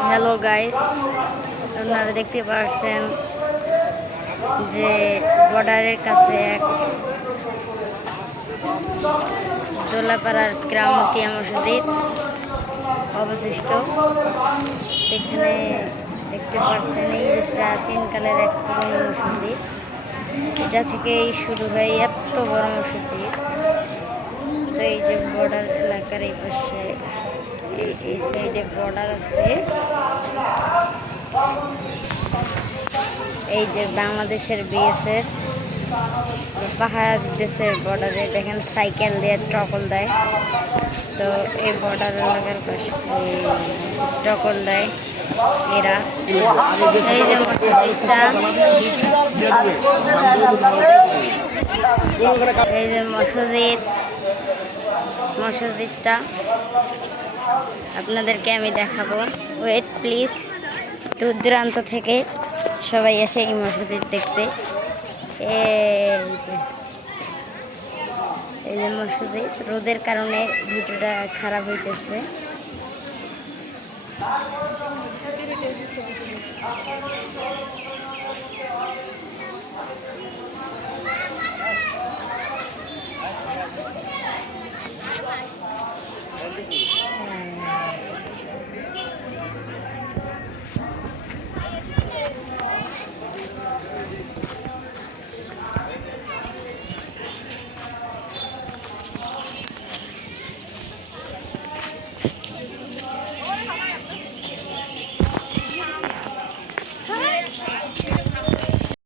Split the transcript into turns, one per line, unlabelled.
Hello guys আপনারা দেখতে পাচ্ছেন যে বর্ডারের কাছে এক দোলাপাড়ার গ্রামতিয়া মসজিদ অবশিষ্ট। এখানে দেখতে পাচ্ছেন এই প্রাচীনকালের এক পুরনো মসজিদ। এটা থেকেই শুরু হয় এত বড় মসজিদ। তো এই যে বর্ডার এলাকার এই পাশে এই- সাইডে বর্ডার আছে। এই যে বাংলাদেশের বিএসের পাহাড় দেশের বর্ডারে দেখেন সাইকেল দিয়ে টকল দেয়। তো এই বর্ডার এলাকার পাশে টকল দেয় এরা। এই যে মসজিদটা এই যে মসজিদ, মসজিদটা। আপনাদেরকে আমি দেখাবো। ওয়েট প্লিজ দূর দূরান্ত থেকে সবাই এসে এই মসজিদ দেখতে। এই যে। মসজিদ। রোদের কারণে ভিডিওটা খারাপ হইতেছে।